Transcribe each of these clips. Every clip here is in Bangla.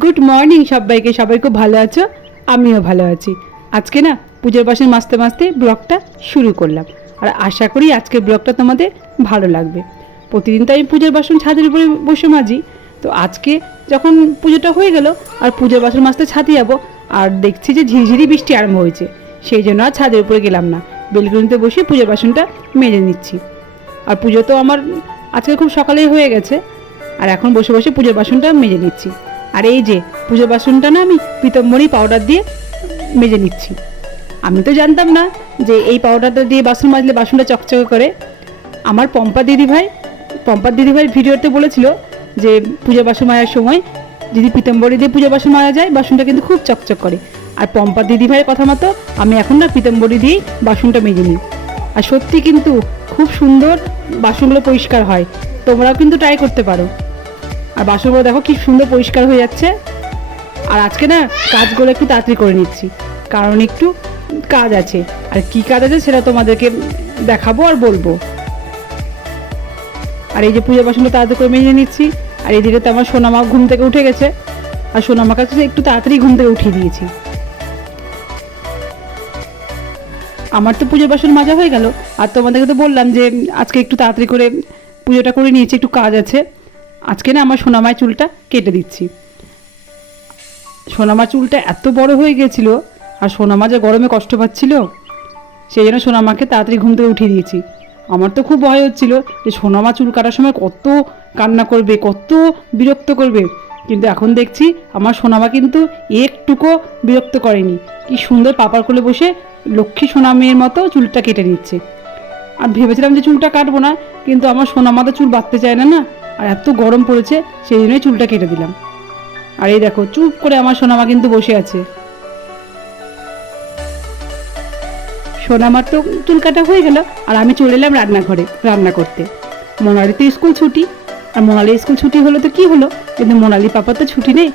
গুড মর্নিং সবাইকে, সবাই খুব ভালো আছো? আমিও ভালো আছি। আজকে না পুজোর বাসন মাজতে মাজতে ব্লগটা শুরু করলাম, আর আশা করি আজকের ব্লগটা তোমাদের ভালো লাগবে। প্রতিদিন তো আমি পুজোর বাসন ছাদের উপরে বসে মাজি, তো আজকে যখন পুজোটা হয়ে গেল আর পুজোর বাসন মাজতে ছাদে যাবো, আর দেখছি যে ঝিরিঝিরি বৃষ্টি আরম্ভ হয়েছে, সেই জন্য আর ছাদের উপরে গেলাম না, বেলকনিতে বসে পুজোর বাসনটা মেজে নিচ্ছি। আর পুজো তো আমার আজকে খুব সকালেই হয়ে গেছে, আর এখন বসে বসে পুজোর বাসনটা মেজে নিচ্ছি। আর এই যে পুজো বাসনটা না আমি পিতম্বরী পাউডার দিয়ে মেজে নিচ্ছি। আমি তো জানতাম না যে এই পাউডারটা দিয়ে বাসন মাজলে বাসনটা চকচকে করে। আমার পম্পার দিদিভাইয়ের ভিডিওতে বলেছিল যে পুজো বাসন মাজার সময় যদি পিতম্বরী দিয়ে পুজো বাসন মাজা যায় বাসনটা কিন্তু খুব চকচক করে। আর পম্পার দিদিভাইয়ের কথা মতো আমি এখন না পিতম্বরী দিয়েই বাসনটা মেজে নিই, আর সত্যি কিন্তু খুব সুন্দর বাসনগুলো পরিষ্কার হয়। তোমরাও কিন্তু ট্রাই করতে পারো। আর বাসনগুলো দেখো কি সুন্দর পরিষ্কার হয়ে যাচ্ছে। আর আজকে না কাজগুলো একটু তাড়াতাড়ি করে নিচ্ছি, কারণ একটু কাজ আছে। আর কি কাজ আছে সেটা তোমাদেরকে দেখাবো আর বলবো। আর এই যে পুজো বাসনটা তাড়াতাড়ি করে মেজে নিচ্ছি। আর এদিকে তো আমার সোনামা ঘুম থেকে উঠে গেছে, আর সোনামাকে একটু তাড়াতাড়ি ঘুম থেকে উঠিয়ে দিয়েছি। আমার তো পুজোর বাসন মাজা হয়ে গেল, আর তোমাদেরকে তো বললাম যে আজকে একটু তাড়াতাড়ি করে পুজোটা করে নিয়েছি, একটু কাজ আছে। আজকে না আমার সোনামায় চুলটা কেটে দিচ্ছি। সোনামা চুলটা এত বড় হয়ে গেছিলো, আর সোনামা যে গরমে কষ্ট পাচ্ছিল, সেই জন্য সোনামাকে তাড়াতাড়ি ঘুম থেকে উঠিয়ে দিয়েছি। আমার তো খুব ভয় হচ্ছিল যে সোনামা চুল কাটার সময় কত কান্না করবে, কত বিরক্ত করবে, কিন্তু এখন দেখছি আমার সোনামা কিন্তু একটুকু বিরক্ত করেনি। কি সুন্দর পাপার কোলে বসে লক্ষ্মী সোনা মেয়ের মতো চুলটা কেটে নিচ্ছে। আর ভেবেছিলাম যে চুলটা কাটবো না, কিন্তু আমার সোনামা তো চুল বাঁধতে চায় না, আর এত গরম পড়েছে সেই জন্যই চুলটা কেটে দিলাম। আর এই দেখো চুপ করে আমার সোনামা কিন্তু বসে আছে। সোনামার তো চুল কাটা হয়ে গেল, আর আমি চলে এলাম রান্নাঘরে রান্না করতে। মোনালি তো স্কুল ছুটি, আর মোনালি স্কুল ছুটি হলো তো কি হলো, কিন্তু মোনালি পাপার তো ছুটি নেই,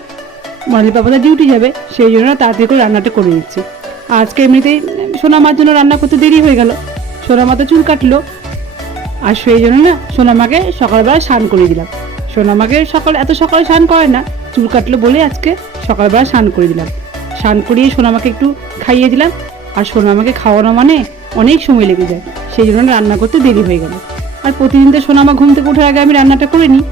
মোনালি পাপা তো ডিউটি যাবে, সেই জন্য তাড়াতাড়ি করে রান্নাটা করে দিচ্ছি। আজকে এমনিতেই সোনামার জন্য রান্না করতে দেরি হয়ে গেল, সোনামা তো চুল কাটলো, আর সেই জন্য না সোনামাকে সকালবেলা স্নান করে দিলাম। সোনামাকে এত সকালে স্নান করে না, চুল কাটলো বলে আজকে সকালবেলা স্নান করে দিলাম। স্নান করিয়ে সোনামাকে একটু খাইয়ে দিলাম, আর সোনামাকে খাওয়ানো মানে অনেক সময় লেগে যায়, সেই জন্য রান্না করতে দেরি হয়ে গেল। আর প্রতিদিন তো সোনামা ঘুম থেকে ওঠার আগে আমি রান্নাটা করে নিই,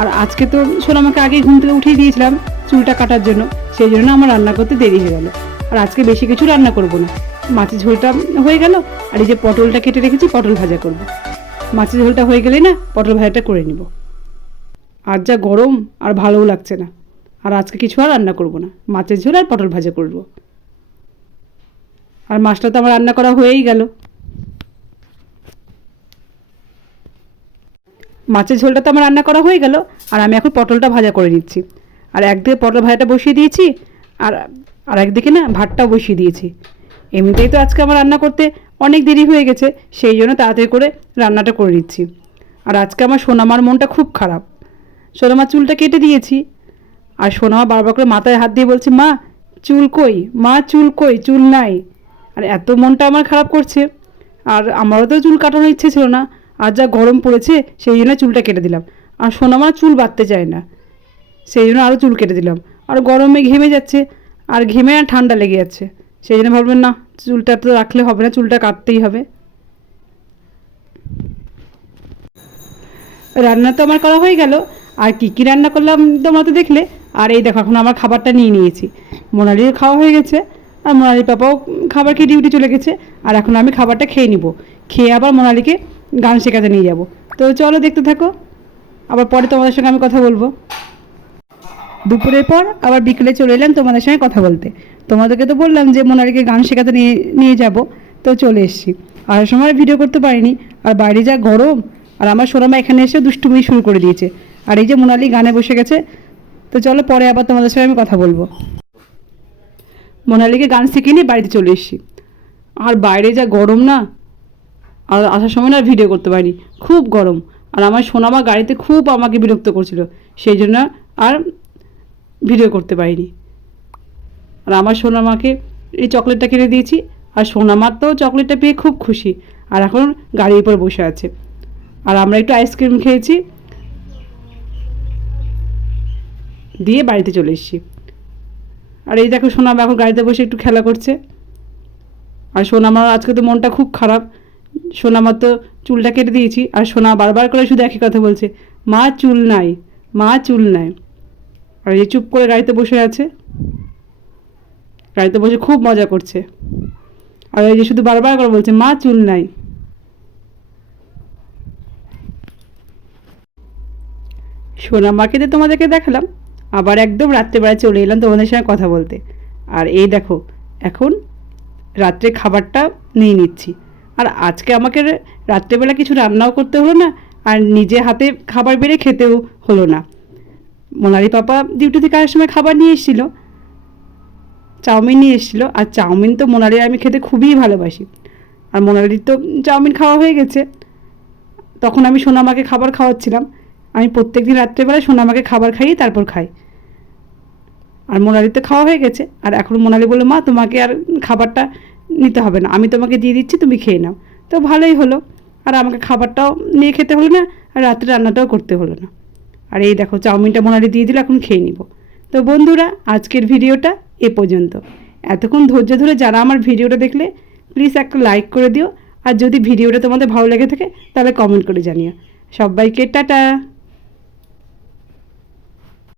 আর আজকে তো সোনামাকে আগেই ঘুম থেকে উঠিয়ে দিয়েছিলাম চুলটা কাটার জন্য, সেই জন্য আমার রান্না করতে দেরি হয়ে গেল। আর আজকে বেশি কিছু রান্না করবো না, মাছের ঝোলটা হয়ে গেল, আর এই যে পটলটা কেটে রেখেছি পটল ভাজা করব। মাছের ঝোলটা হয়ে গেলে না পটল ভাজাটা করে নিব। আর যা গরম, আর ভালোও লাগছে না, আর আজকে কিছু আর রান্না করব না, মাছের ঝোল আর পটল ভাজা করব। আর মাছটা তো আমার রান্না করা হয়েই গেল। মাছের ঝোলটা তো আমার রান্না করা হয়ে গেল, আর আমি এখন পটলটা ভাজা করে নিচ্ছি। আর একদিকে পটল ভাজাটা বসিয়ে দিয়েছি, আর আর একদিকে না ভাতটাও বসিয়ে দিয়েছি। এমনিতেই তো আজকে আমার রান্না করতে অনেক দেরি হয়ে গেছে, সেই জন্য তাড়াতাড়ি করে রান্নাটা করে নিচ্ছি। আর আজকে আমার সোনামার মনটা খুব খারাপ। সোনামার চুলটা কেটে দিয়েছি, আর সোনামা বারবার করে মাথায় হাত দিয়ে বলছে, মা চুল কই, মা চুল কই, চুল নাই। আর এত মনটা আমার খারাপ করছে। আর আমারও তো চুল কাটানোর ইচ্ছে ছিল না, আর যা গরম পড়েছে সেই জন্য চুলটা কেটে দিলাম। আর সোনামা চুল বাঁধতে চায় না, সেই জন্য আরও চুল কেটে দিলাম। আর গরমে ঘেমে যাচ্ছে, আর ঘেমে আর ঠান্ডা লেগে যাচ্ছে, সেই জন্য ভাববেন না চুলটা তো রাখলে হবে না, চুলটা কাটতেই হবে। রান্না তো আমার করা হয়ে গেল, আর কী কী রান্না করলাম তোমরা তো দেখলে। আর এই দেখো এখন আমার খাবারটা নিয়ে নিয়েছি, মোনালির খাওয়া হয়ে গেছে, আর মোনালির পাপাও খাবার খেয়ে ডিউটি চলে গেছে। আর এখন আমি খাবারটা খেয়ে নিব, খেয়ে আবার মোনালিকে গান শেখাতে নিয়ে যাব। তো চলো দেখতে থাকো, আবার পরে তোমাদের সঙ্গে আমি কথা বলবো। দুপুরের পর আবার বিকেলে চলে এলাম তোমাদের সঙ্গে কথা বলতে। তোমাদেরকে তো বললাম যে মোনালিকে গান শেখাতে নিয়ে নিয়ে যাব, তো চলে এসেছি। আর সময় ভিডিও করতে পারিনি, আর বাইরে যা গরম, আর আমার সোনামা এখানে এসে দুষ্টুমি শুরু করে দিয়েছে। আর এই যে মোনালি গানে বসে গেছে, তো চলো পরে আবার তোমাদের সঙ্গে আমি কথা বলবো। মোনালিকে গান শিখিয়ে নিয়ে বাড়িতে চলে এসেছি। আর বাইরে যা গরম না, আর আসার সময় না ভিডিও করতে পারিনি, খুব গরম। আর আমার সোনামা গাড়িতে খুব আমাকে বিরক্ত করছিল, সেই জন্য আর ভিডিও করতে পারিনি। আর আমার সোনামাকে এই চকলেটটা কিনে দিয়েছি, আর সোনামার তো চকলেটটা পেয়ে খুব খুশি, আর এখন গাড়ির উপর বসে আছে। আর আমরা একটু আইসক্রিম খেয়েছি। দিয়ে বাড়িতে চলে এসেছি। আর এই দেখো সোনামা এখন গাড়িতে বসে একটু খেলা করছে। আর সোনামার আজকে তো মনটা খুব খারাপ, সোনামার তো চুলটা কেটে দিয়েছি আর সোনা বারবার করে শুধু একই কথা বলছে, মা চুল নাই, মা চুল নাই। আর এই চুপ করে গাড়িতে বসে আছে, গাড়িতে বসে খুব মজা করছে। আর এই যে শুধু বারবার করে বলছে মা চুল নাই। সোনামাকে তো তোমাদেরকে দেখালাম, আবার একদম রাত্রেবেলায় চলে এলাম তোমাদের সঙ্গে কথা বলতে। আর এই দেখো এখন রাত্রে খাবারটা নিয়ে নিচ্ছি। আর আজকে আমাকে রাত্রেবেলা কিছু রান্নাও করতে হলো না, আর নিজে হাতে খাবার বেড়ে খেতেও হলো না। মোনালি পাপা ডিউটি থেকে আসার সময় খাবার নিয়ে এসেছিলো, চাউমিন নিয়ে এসেছিলো। আর চাউমিন তো মোনালির আমি খেতে খুবই ভালোবাসি। আর মোনালির তো চাউমিন খাওয়া হয়ে গেছে, তখন আমি সোনামাকে খাবার খাওয়াচ্ছিলাম। আমি প্রত্যেক দিন রাত্রেবেলায় সোনামাকে খাবার খাইয়ে তারপর খাই। আর মোনালির তো খাওয়া হয়ে গেছে, আর এখন মোনালি বললো মা তোমাকে আর খাবারটা নিতে হবে না, আমি তোমাকে দিয়ে দিচ্ছি, তুমি খেয়ে নাও। তো ভালোই হলো, আর আমাকে খাবারটাও নিয়ে খেতে হলো না, আর রাত্রে রান্নাটাও করতে হলো না। আর এই দেখো চাউমিনটা মোনালি দিয়ে দিলে, এখন খেয়ে নিব। তো বন্ধুরা আজকের ভিডিওটা এ পর্যন্ত। এতক্ষণ ধৈর্য ধরে যারা আমার ভিডিওটা দেখলে প্লিজ একটা লাইক করে দিও, আর যদি ভিডিওটা তোমাদের ভালো লেগে থাকে তাহলে কমেন্ট করে জানিও। সবাইকে টাটা।